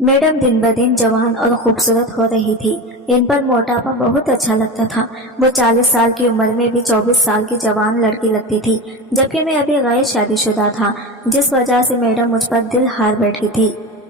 Madam दिन ब दिन जवान और खूबसूरत हो रही थी। इन पर मोटापा बहुत अच्छा लगता था। वो 40 साल की उम्र में भी 24 साल की जवान लड़की लगती थी, जबकि मैं अभी गैर शादीशुदा था, जिस वजह से मैडम मुझ पर दिल हार बैठी थी।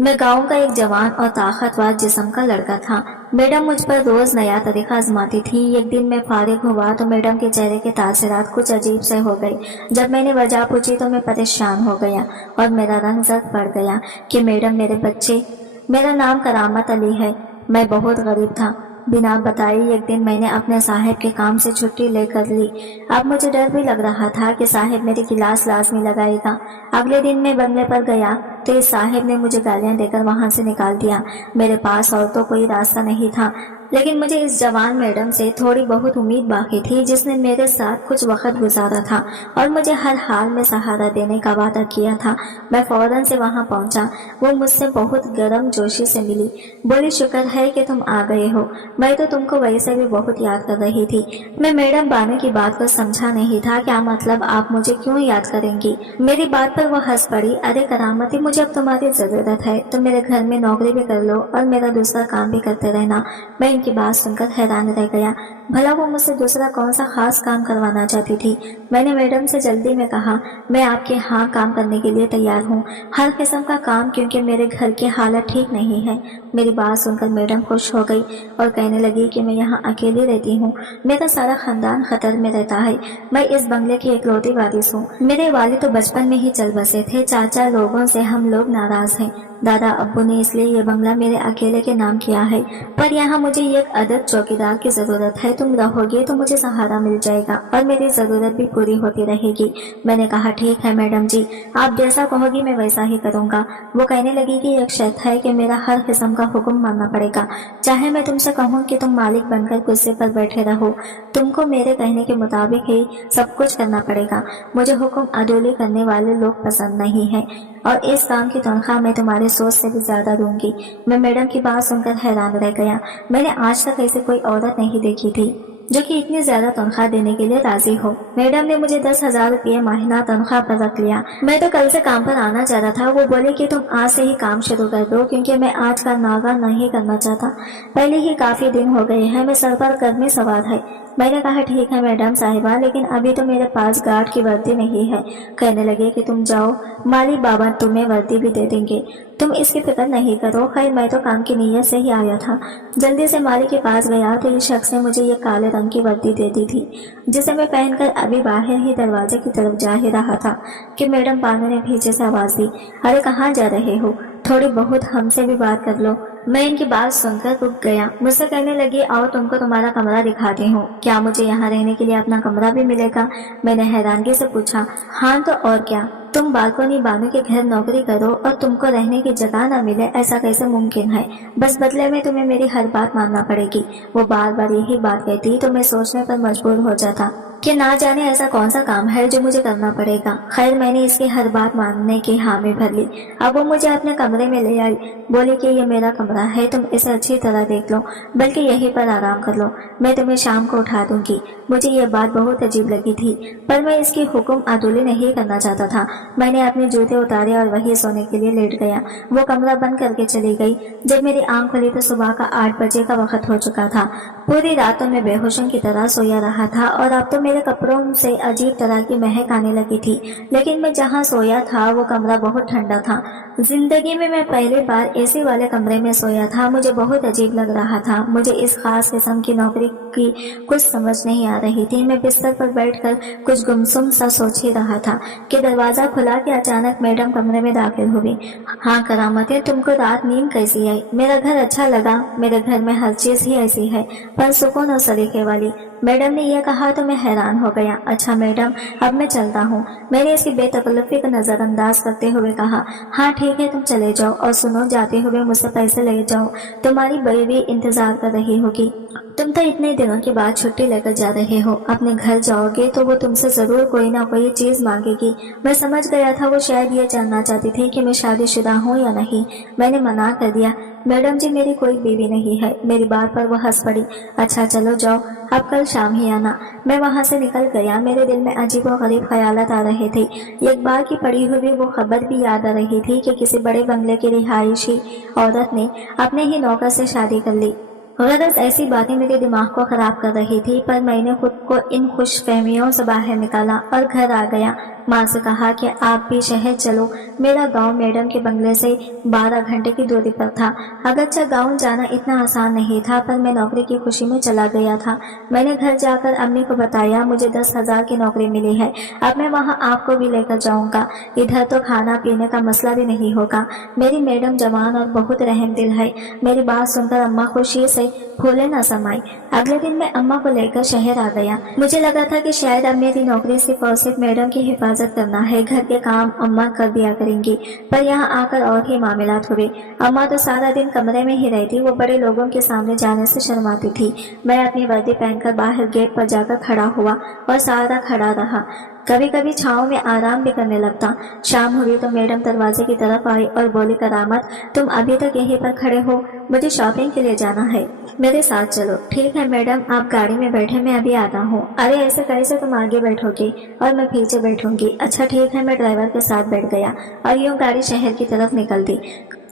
मैं गांव का एक जवान और ताकतवर जिस्म का लड़का था। मैडम मुझ पर रोज नया तरीका आजमाती थी। एक दिन मैं फारिग हुआ तो मैडम के चेहरे के तासरात कुछ अजीब से हो गए। जब मैंने वजह पूछी तो मैं परेशान हो गया और मेरा रंग जर्द पड़ गया कि मैडम मेरे बच्चे। मेरा नाम करामत अली है। मैं बहुत गरीब था। बिना बताए एक दिन मैंने अपने साहिब के काम से छुट्टी लेकर ली। अब मुझे डर भी लग रहा था कि साहिब मेरी क्लास लाजमी लगाएगा। अगले दिन मैं बंगले पर गया तो इस साहिब ने मुझे गालियां देकर वहां से निकाल दिया। मेरे पास और तो कोई रास्ता नहीं था, लेकिन मुझे इस जवान मैडम से थोड़ी बहुत उम्मीद बाकी थी, जिसने मेरे साथ कुछ वक्त गुजारा था और मुझे हर हाल में सहारा देने का वादा किया था। मैं फौरन से वहां पहुंचा। वो मुझसे बहुत गर्म जोशी से मिली। बोली, शुक्र है कि तुम आ गए हो। मैं तो तुमको वैसे भी बहुत याद कर रही थी। मैं मैडम बानो की बात को समझा नहीं था। क्या मतलब, आप मुझे क्यों याद करेंगी? मेरी बात पर वो हंस पड़ी। अरे करामती, मुझे अब तुम्हारी जरूरत है। तुम मेरे घर में नौकरी भी कर लो और मेरा दूसरा काम भी करते रहना। मैं इनकी बात सुनकर हैरान रह गया। भला वो मुझसे दूसरा कौन सा खास काम करवाना चाहती थी? मैंने मैडम से जल्दी में कहा, मैं आपके यहाँ काम करने के लिए तैयार हूँ, हर किस्म का काम, क्योंकि मेरे घर की हालत ठीक नहीं है। मेरी बात सुनकर मैडम खुश हो गई और कहने लगी कि मैं यहाँ अकेली रहती हूँ। मेरा सारा खानदान खतर में रहता है। मैं इस बंगले की इकलौती वारिस हूँ। मेरे वालिद तो बचपन में ही चल बसे थे। चाचा लोगों से हम लोग नाराज हैं। दादा अब्बू ने इसलिए ये बंगला मेरे अकेले के नाम किया है, पर यहाँ मुझे एक अदद चौकीदार की जरूरत है। तुम रहोगे तो मुझे सहारा मिल जाएगा और मेरी जरूरत भी पूरी होती रहेगी। मैंने कहा, ठीक है मैडम जी, आप जैसा कहोगी मैं वैसा ही करूँगा। वो कहने लगी कि एक शर्त है कि मेरा हर किस्म का हुक्म मानना पड़ेगा। चाहे मैं तुमसे कहूँ कि तुम मालिक बनकर कुर्सी पर बैठे रहो, तुमको मेरे कहने के मुताबिक ही सब कुछ करना पड़ेगा। मुझे हुक्म अदौली करने वाले लोग पसंद नहीं है और इस काम की तनख्वाह मैं तुम्हारी सोच से भी ज्यादा दूंगी। मैं मैडम की बात सुनकर हैरान रह गया। मैंने आज तक ऐसी कोई औरत नहीं देखी थी जो कि इतनी ज्यादा तनख्वाह देने के लिए राजी हो। मैडम ने मुझे 10,000 रुपये महीना तनख्वाह पर रख लिया। मैं तो कल से काम पर आना चाह रहा था। वो बोले कि तुम आज से ही काम शुरू कर दो, क्योंकि मैं आज का नागा नहीं करना चाहता। पहले ही काफी दिन हो गए हैं, मैं सर पर कर्मी सवार है। मैंने कहा, ठीक है मैडम साहिबा, लेकिन अभी तो मेरे पास गार्ड की वर्दी नहीं है। कहने लगे कि तुम जाओ, माली बाबा तुम्हें वर्दी भी दे देंगे, तुम इसकी फिक्र नहीं करो। खैर, मैं तो काम की नीयत से ही आया था। जल्दी से माली के पास गया तो इस शख्स ने मुझे ये काले रंग की वर्दी दे दी थी, जिसे मैं पहनकर अभी बाहर ही दरवाजे की तरफ जा ही रहा था कि मैडम बानो ने पीछे से आवाज दी, अरे कहाँ जा रहे हो? थोड़ी बहुत हमसे भी बात कर लो। मैं इनकी बात सुनकर रुक गया। मुझसे कहने लगी, आओ तुमको तुम्हारा कमरा दिखाती हूँ। क्या मुझे यहाँ रहने के लिए अपना कमरा भी मिलेगा? मैंने हैरानगी से पूछा। हाँ तो और क्या, तुम बालकोनी बानो के घर नौकरी करो और तुमको रहने की जगह न मिले, ऐसा कैसे मुमकिन है? बस बदले में तुम्हें मेरी हर बात मानना पड़ेगी। वो बार बार यही बात कहती तो मैं सोचने पर मजबूर हो जाता कि ना जाने ऐसा कौन सा काम है जो मुझे करना पड़ेगा। खैर, मैंने इसकी हर बात मानने की हामी भर ली। अब वो मुझे अपने कमरे में ले आई। बोली कि ये मेरा कमरा है, तुम इसे अच्छी तरह देख लो, बल्कि यहीं पर आराम कर लो, मैं तुम्हें शाम को उठा दूंगी। मुझे ये बात बहुत अजीब लगी थी, पर मैं इसकी हुक्म अदौली नहीं करना चाहता था। मैंने अपने जूते उतारे और वही सोने के लिए लेट गया। वो कमरा बंद करके चली गई। जब मेरी आंख खुली तो सुबह का 8 बजे का वक्त हो चुका था। पूरी रात तो मैं बेहोशों की तरह सोया रहा था और अब तो मेरे कपड़ों से अजीब तरह की महक आने लगी थी। लेकिन मैं जहाँ सोया था वो कमरा बहुत ठंडा था। जिंदगी में मैं पहली बार एसी वाले कमरे में सोया था। मुझे बहुत अजीब लग रहा था। मुझे इस खास किस्म की नौकरी की कुछ समझ नहीं आ रही थी। मैं बिस्तर पर बैठकर कुछ गुमसुम सा सोच ही रहा था कि दरवाजा खुला कि अचानक मैडम कमरे में दाखिल हुई। हाँ करामती, तुमको रात नींद कैसी आई? मेरा घर अच्छा लगा। मेरे घर में हर चीज ही ऐसी है, पर सुकून और सलीके वाली। मैडम ने यह कहा तो मैं हैरान हो गया। अच्छा मैडम, अब मैं चलता हूँ। मैंने इसकी बेतकल्लुफी को नजरअंदाज करते हुए कहा, हाँ ठीक है, तुम चले जाओ। और सुनो, जाते हुए मुझसे पैसे ले जाओ, तुम्हारी बीवी इंतजार कर रही होगी। तुम तो इतने दिनों के बाद छुट्टी लेकर जा रहे हो, अपने घर जाओगे तो वो तुमसे जरूर कोई ना कोई चीज मांगेगी। मैं समझ गया था वो शायद ये जानना चाहती थी कि मैं शादीशुदा हूँ या नहीं। मैंने मना कर दिया, मैडम जी मेरी कोई बीवी नहीं है। मेरी बात पर वो हंस पड़ी। अच्छा चलो जाओ, अब कल शाम ही आना। मैं वहाँ से निकल गया। मेरे दिल में अजीब और गरीब ख्यालात आ रहे थे। एक बार की पड़ी हुई वो खबर भी याद आ रही थी कि किसी बड़े बंगले की रिहायशी औरत ने अपने ही नौकर से शादी कर ली। गरज ऐसी बातें मेरे दिमाग को खराब कर रही थी, पर मैंने खुद को इन खुश फहमियों से बाहर निकाला और घर आ गया। माँ से कहा कि आप भी शहर चलो। मेरा गांव मैडम के बंगले से 12 घंटे की दूरी पर था। अगरचे गांव जाना इतना आसान नहीं था, पर मैं नौकरी की खुशी में चला गया था। मैंने घर जाकर अम्मी को बताया, मुझे 10,000 की नौकरी मिली है। अब मैं वहाँ आपको भी लेकर जाऊंगा। इधर तो खाना पीने का मसला भी नहीं होगा। मेरी मैडम जवान और बहुत रहम दिल है। मेरी बात सुनकर अम्मा खुशी से फूले न समाई। अगले दिन मैं अम्मा को लेकर शहर आ गया। मुझे लगा था कि शायद अब मेरी नौकरी सिर्फ और सिर्फ मैडम की हिफाजत करना है, घर के काम अम्मा कर दिया करेंगी। पर यहाँ आकर और ही मामलात हुए। अम्मा तो सारा दिन कमरे में ही रहती, वो बड़े लोगों के सामने जाने से शर्माती थी। मैं अपनी वर्दी पहनकर बाहर गेट पर जाकर खड़ा हुआ और सारा खड़ा रहा। कभी कभी छाँव में आराम भी करने लगता। शाम हुई तो मैडम दरवाजे की तरफ आई और बोली, करामत तुम अभी तक यहीं पर खड़े हो, मुझे शॉपिंग के लिए जाना है, मेरे साथ चलो। ठीक है मैडम, आप गाड़ी में बैठे, मैं अभी आता हूँ। अरे ऐसे कैसे, तुम आगे बैठोगी और मैं पीछे बैठूंगी। अच्छा ठीक है, मैं ड्राइवर के साथ बैठ गया और यूं गाड़ी शहर की तरफ निकल दी।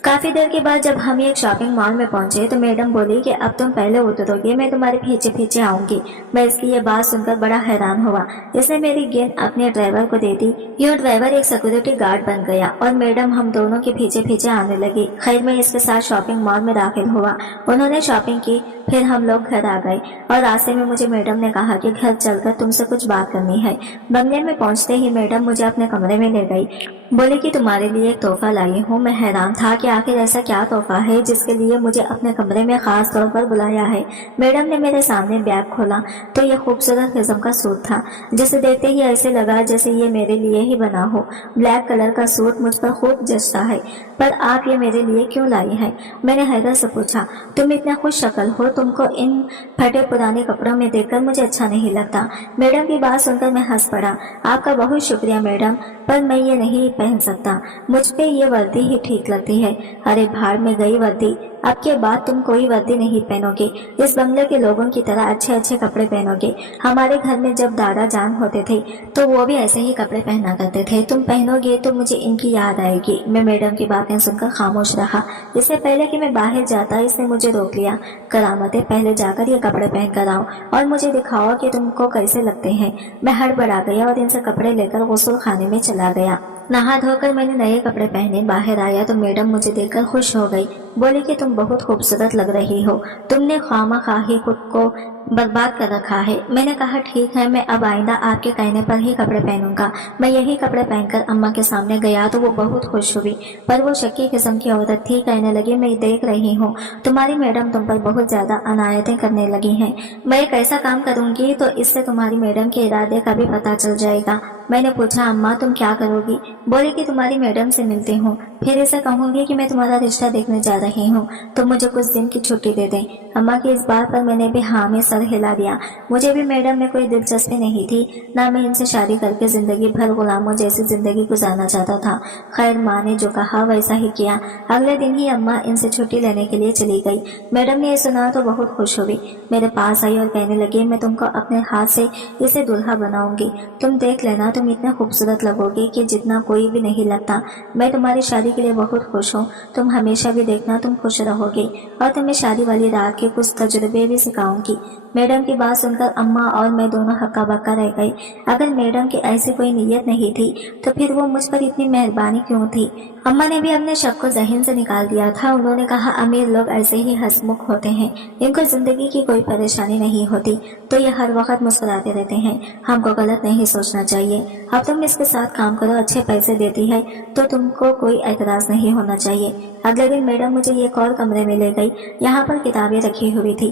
काफी देर के बाद जब हम एक शॉपिंग मॉल में पहुंचे तो मैडम बोली कि अब तुम पहले उतरोगे, मैं तुम्हारे पीछे पीछे आऊंगी। मैं इसकी ये बात सुनकर बड़ा हैरान हुआ। इसने मेरी गेंद अपने ड्राइवर को दे दी। यह ड्राइवर एक सिक्योरिटी गार्ड बन गया और मैडम हम दोनों के पीछे पीछे आने लगी। खैर मैं इसके साथ शॉपिंग मॉल में दाखिल हुआ। उन्होंने शॉपिंग की, फिर हम लोग घर आ गए और रास्ते में मुझे मैडम ने कहा कि घर चलकर तुमसे कुछ बात करनी है। बंगले में पहुंचते ही मैडम मुझे अपने कमरे में ले गई। बोले कि तुम्हारे लिए एक तोहफा लाई हूँ। मैं हैरान था कि आखिर ऐसा क्या तोहफा है जिसके लिए मुझे अपने कमरे में खास तौर पर बुलाया है। मैडम ने मेरे सामने बैग खोला तो यह खूबसूरत किस्म का सूट था, जिसे देखते ही ऐसे लगा जैसे ये मेरे लिए ही बना हो। ब्लैक कलर का सूट मुझ पर खूब जचता है, पर आप ये मेरे लिए क्यों लाई है? मैंने हैदर से पूछा। तुम इतना खुश शक्ल हो, तुमको इन फटे पुराने कपड़ों में देखकर मुझे अच्छा नहीं लगता। मैडम की बात सुनकर मैं हंस पड़ा। आपका बहुत शुक्रिया मैडम, पर मैं ये नहीं पहन सकता, मुझ पे ये वर्दी ही ठीक लगती है। अरे भाड़ में गई वर्दी, अब के बाद तुम कोई वर्दी नहीं पहनोगे, इस बंगले के लोगों की तरह अच्छे अच्छे कपड़े पहनोगे। हमारे घर में जब दादा जान होते थे तो वो भी ऐसे ही कपड़े पहना करते थे, तुम पहनोगे तो मुझे इनकी याद आएगी। मैं मैडम की बातें सुनकर खामोश रहा। इससे पहले कि मैं बाहर जाता इसने मुझे रोक लिया। करामतें, पहले जाकर ये कपड़े पहन कर आओ और मुझे दिखाओ कि तुमको कैसे लगते हैं। मैं हड़बड़ा गया और इनसे कपड़े लेकर गुस्ल खाने में चला गया। नहा धोकर मैंने नए कपड़े पहने बाहर आया तो मैडम मुझे देखकर खुश हो गई। बोली कि तुम बहुत खूबसूरत लग रही हो, तुमने खामखाही खुद को बर्बाद कर रखा है। मैंने कहा ठीक है, मैं अब आइंदा आपके कहने पर ही कपड़े पहनूंगा। मैं यही कपड़े पहनकर अम्मा के सामने गया तो वो बहुत खुश हुई, पर वो शक्की किस्म की औरत थी। कहने लगी, मैं देख रही हूँ तुम्हारी मैडम तुम पर बहुत ज्यादा अनायतें करने लगी हैं। मैं एक ऐसा काम करूंगी तो इससे तुम्हारी मैडम के इरादे का भी पता चल जाएगा। मैंने पूछा, अम्मा तुम क्या करोगी? बोली कि तुम्हारी मैडम से मिलती हूँ, फिर इसे कहूंगी कि मैं तुम्हारा रिश्ता देखने जा रही हूँ, तो मुझे कुछ दिन की छुट्टी दे दें। अम्मा की इस बात पर मैंने भी हाँ में सर हिला दिया। मुझे भी मैडम में कोई दिलचस्पी नहीं थी, ना मैं इनसे शादी करके जिंदगी भर गुलामों जैसी जिंदगी गुजारना चाहता था। खैर माँ ने जो कहा वैसा ही किया। अगले दिन ही अम्मा इनसे छुट्टी लेने के लिए चली गई। मैडम ने ये सुना तो बहुत खुश हुई, मेरे पास आई और कहने लगी, मैं तुमको अपने हाथ से इसे दुल्हा बनाऊंगी, तुम देख लेना, तुम इतना खूबसूरत लगोगे कि जितना कोई भी नहीं लगता। मैं तुम्हारी शादी के लिए बहुत खुश हूँ, तुम हमेशा भी देखना तुम खुश रहोगे और तुम्हें शादी वाली रात के कुछ तजुर्बे भी सिखाऊंगी। मैडम की बात सुनकर अम्मा और मैं दोनों हक्का बक्का रह गई। अगर मैडम की ऐसी कोई नीयत नहीं थी तो फिर वो मुझ पर इतनी मेहरबानी क्यों थी? अम्मा ने भी अपने शक को जहन से निकाल दिया था। उन्होंने कहा, अमीर लोग ऐसे ही हंसमुख होते हैं, इनको जिंदगी की कोई परेशानी नहीं होती तो ये हर वक्त मुस्कुराते रहते हैं, हमको गलत नहीं सोचना चाहिए। अब तुम इसके साथ काम करो, अच्छे पैसे देती है तो तुमको कोई एतराज नहीं होना चाहिए। अगले दिन मैडम मुझे एक और कमरे में ले गई। यहाँ पर किताबें रखी हुई थी।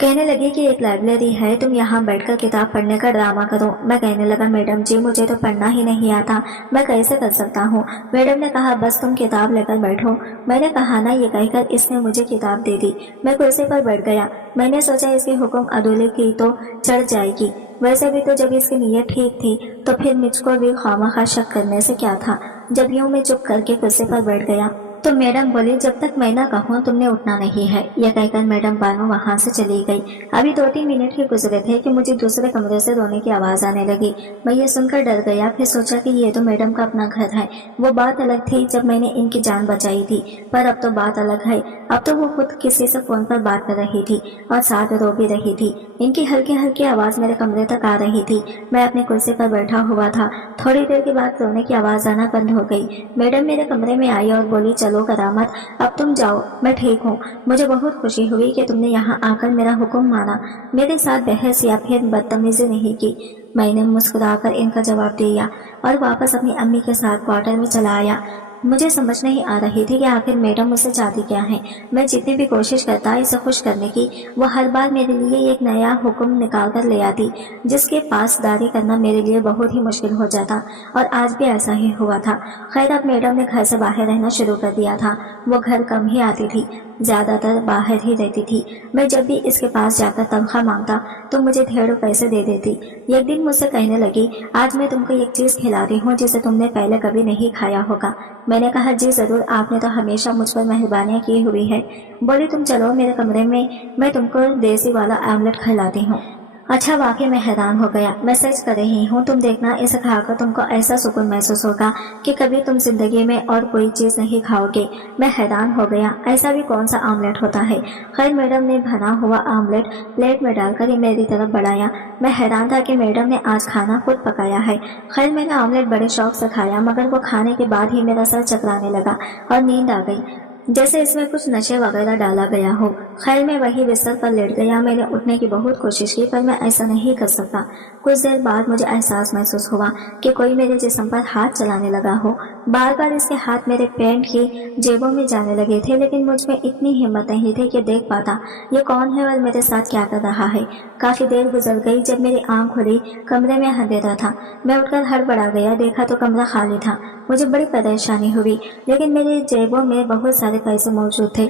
कहने लगी कि एक लाइब्रेरी है, तुम यहाँ बैठकर किताब पढ़ने का ड्रामा करो। मैं कहने लगा, मैडम जी मुझे तो पढ़ना ही नहीं आता, मैं कैसे कर सकता हूँ। मैडम ने कहा, बस तुम किताब लेकर बैठो। मैंने कहा ना, ये कहकर इसने मुझे किताब दे दी। मैं कुर्सी पर बैठ गया। मैंने सोचा इसकी हुक्म अदुले की तो चढ़ जाएगी। वैसे भी तो जब इसकी नीयत ठीक थी तो फिर मुझको भी खामखा शक करने से क्या था। जब यूं मैं चुप करके कुर्सी पर बैठ गया तो मैडम बोली, जब तक मैं ना कहूँ तुमने उठना नहीं है। यह कहकर मैडम बानो वहां से चली गई। अभी 2-3 मिनट ही गुजरे थे कि मुझे दूसरे कमरे से रोने की आवाज आने लगी। मैं ये सुनकर डर गया। फिर सोचा कि ये तो मैडम का अपना घर है। वो बात अलग थी जब मैंने इनकी जान बचाई थी, पर अब तो बात अलग है। अब तो वो खुद किसी से फोन पर बात कर रही थी और साथ रो भी रही थी। इनकी हल्की हल्की आवाज मेरे कमरे तक आ रही थी। मैं अपनी कुर्सी पर बैठा हुआ था। थोड़ी देर के बाद रोने की आवाज आना बंद हो गई। मैडम मेरे कमरे में आई और बोली, चलो करामत, अब तुम जाओ, मैं ठीक हूँ। मुझे बहुत खुशी हुई कि तुमने यहाँ आकर मेरा हुक्म माना, मेरे साथ बहस या फिर बदतमीजी नहीं की। मैंने मुस्कुराकर इनका जवाब दिया और वापस अपनी अम्मी के साथ क्वार्टर में चला आया। मुझे समझ नहीं आ रही थी कि आखिर मैडम मुझसे चाहती क्या है। मैं जितनी भी कोशिश करता इसे खुश करने की, वो हर बार मेरे लिए एक नया हुक्म निकाल कर ले आती, जिसके पासदारी करना मेरे लिए बहुत ही मुश्किल हो जाता। और आज भी ऐसा ही हुआ था। खैर, अब मैडम ने घर से बाहर रहना शुरू कर दिया था। वो घर कम ही आती थी, ज्यादातर बाहर ही रहती थी। मैं जब भी इसके पास जाकर तनख्वाह मांगता तो मुझे ढेरों पैसे दे देती। एक दिन मुझसे कहने लगी, आज मैं तुमको एक चीज खिलाती हूँ जिसे तुमने पहले कभी नहीं खाया होगा। मैंने कहा, जी जरूर, आपने तो हमेशा मुझ पर मेहरबानियाँ की हुई है। बोली, तुम चलो मेरे कमरे में, मैं तुमको देसी वाला आमलेट खिलाती हूँ। अच्छा, वाकई मैं हैरान हो गया। मैं सच कर रही हूँ, तुम देखना, इसे खाकर तुमको ऐसा सुकून महसूस होगा कि कभी तुम जिंदगी में और कोई चीज नहीं खाओगे। मैं हैरान हो गया, ऐसा भी कौन सा आमलेट होता है। खैर, मैडम ने बना हुआ आमलेट प्लेट में डालकर मेरी तरफ बढ़ाया। मैं हैरान था कि मैडम ने आज खाना खुद पकाया है। खैर, मैंने आमलेट बड़े शौक से खाया, मगर वो खाने के बाद ही मेरा सर चकराने लगा और नींद आ गई, जैसे इसमें कुछ नशे वगैरह डाला गया हो। खैर, मैं वही बिस्तर पर लेट गया। मैंने उठने की बहुत कोशिश की, पर मैं ऐसा नहीं कर सकता। कुछ देर बाद मुझे एहसास महसूस हुआ कि कोई मेरे जिस्म पर हाथ चलाने लगा हो। बार बार इसके हाथ मेरे पैंट की जेबों में जाने लगे थे, लेकिन मुझ में इतनी हिम्मत नहीं थी कि देख पाता ये कौन है और मेरे साथ क्या कर रहा है। काफी देर गुजर गई। जब मेरी आंख खुली, कमरे में अंधेरा था। मैं उठकर हड़बड़ा गया, देखा तो कमरा खाली था। मुझे बड़ी परेशानी हुई, लेकिन मेरी जेबों में बहुत सारे पैसे मौजूद थे।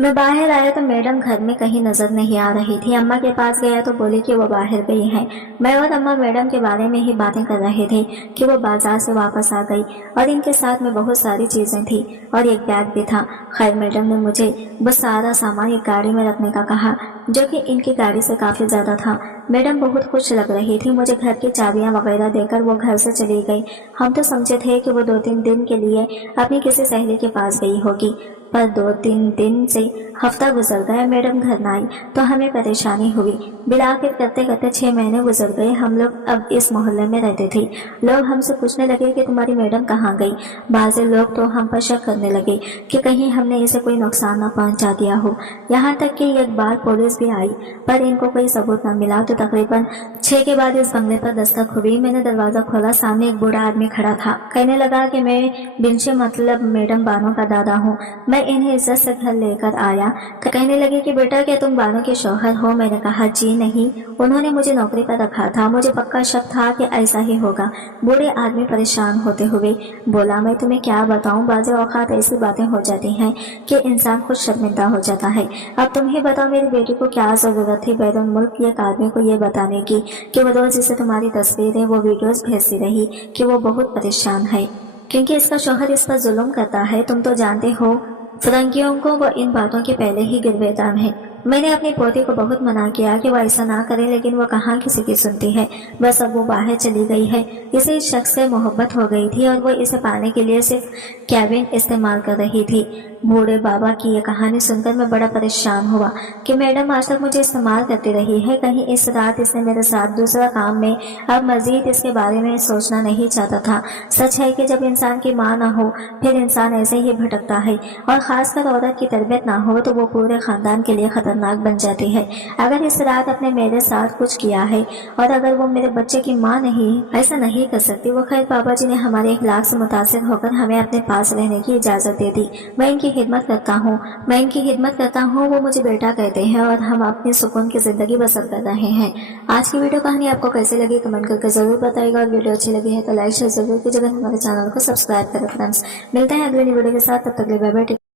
मैं बाहर आया तो मैडम घर में कहीं नजर नहीं आ रही थी। अम्मा के पास गया तो बोली कि वो बाहर गई हैं। मैं और अम्मा मैडम के बारे में ही बातें कर रहे थे कि वो बाजार से वापस आ गई और इनके साथ में बहुत सारी चीजें थी और एक बैग भी था। खैर, मैडम ने मुझे वो सारा सामान एक गाड़ी में रखने का कहा, जो कि इनकी गाड़ी से काफी ज्यादा था। मैडम बहुत खुश लग रही थी। मुझे घर की चाबियां वगैरह देकर वो घर से चली गई। हम तो समझे थे कि वो 2-3 दिन के लिए अपनी किसी सहेली के पास गई होगी, पर 2-3 दिन से हफ्ता गुजर गया। मैडम घर न आई तो हमें परेशानी हुई। बिलाकर करते करते 6 महीने गुजर गए। हम लोग अब इस मोहल्ले में रहते थे। लोग हमसे पूछने लगे कि तुम्हारी मैडम कहाँ गई। बाज़ लोग तो हम पर शक करने लगे कि कहीं हमने इसे कोई नुकसान न पहुंचा दिया हो। यहाँ तक कि एक बार पुलिस भी आई, पर इनको कोई सबूत न मिला। तो तकरीबन 6 के बाद इस बंगले पर दस्तक हुई। मैंने दरवाजा खोला, सामने एक बूढ़ा आदमी खड़ा था। कहने लगा कि मैं बिनशे मतलब मैडम बानो का दादा हूँ। मैं इन्हें इज्जत से घर लेकर आया। कहने लगे कि बेटा, क्या तुम बानो के शौहर हो। मैंने कहा, जी नहीं, उन्होंने मुझे नौकरी पर रखा था। मुझे पक्का शक था कि ऐसा ही होगा। बूढ़े आदमी परेशान होते हुए बोला, मैं तुम्हें क्या बताऊं, बाज़ औक़ात ऐसी बातें हो जाती हैं कि इंसान खुद शर्मिंदा हो जाता है। अब तुम ही बताओ, मेरी बेटी को क्या जरूरत थी बैरून मुल्क एक आदमी को ये बताने की कि वो रोज इसे तुम्हारी तस्वीरें वो वीडियोस भेजती रही कि वो बहुत परेशान है क्योंकि इसका शौहर इस पर जुल्म करता है। तुम तो जानते हो फिरंगियों को वो इन बातों के पहले ही गिरफ्तार है। मैंने अपनी पोती को बहुत मना किया कि वो ऐसा ना करे, लेकिन वो कहाँ किसी की सुनती है। बस अब वो बाहर चली गई है। इसे इस शख्स से मोहब्बत हो गई थी और वो इसे पाने के लिए सिर्फ कैबिन इस्तेमाल कर रही थी। बूढ़े बाबा की ये कहानी सुनकर मैं बड़ा परेशान हुआ कि मैडम आज तक मुझे इस्तेमाल करती रही है। कहीं इस रात इसने मेरे साथ दूसरा काम में अब मजीद इसके बारे में सोचना नहीं चाहता था। सच है कि जब इंसान की माँ ना हो फिर इंसान ऐसे ही भटकता है, और खासकर औरत की तरबियत ना हो तो वो पूरे खानदान के लिए खतरा खतरनाक बन जाती है। अगर इस रात अपने मेरे साथ कुछ किया है और अगर वो मेरे बच्चे की माँ नहीं, ऐसा नहीं कर सकती। वो खैर पापा जी ने हमारे इखलाक से मुतासिर होकर हमें अपने पास रहने की इजाज़त दे दी। मैं इनकी खिदमत करता हूँ, वो मुझे बेटा कहते हैं और हम अपनी सुकून की ज़िंदगी बसर कर रहे हैं। आज की वीडियो कहानी आपको कैसे लगी कमेंट करके ज़रूर बताइएगा और वीडियो अच्छी लगी है तो लाइक शेयर जरूर कीजिएगा, हमारे चैनल को सब्सक्राइब करें फ्रेंड्स। मिलते हैं अगली वीडियो के साथ, तब तक के लिए बाय बाय।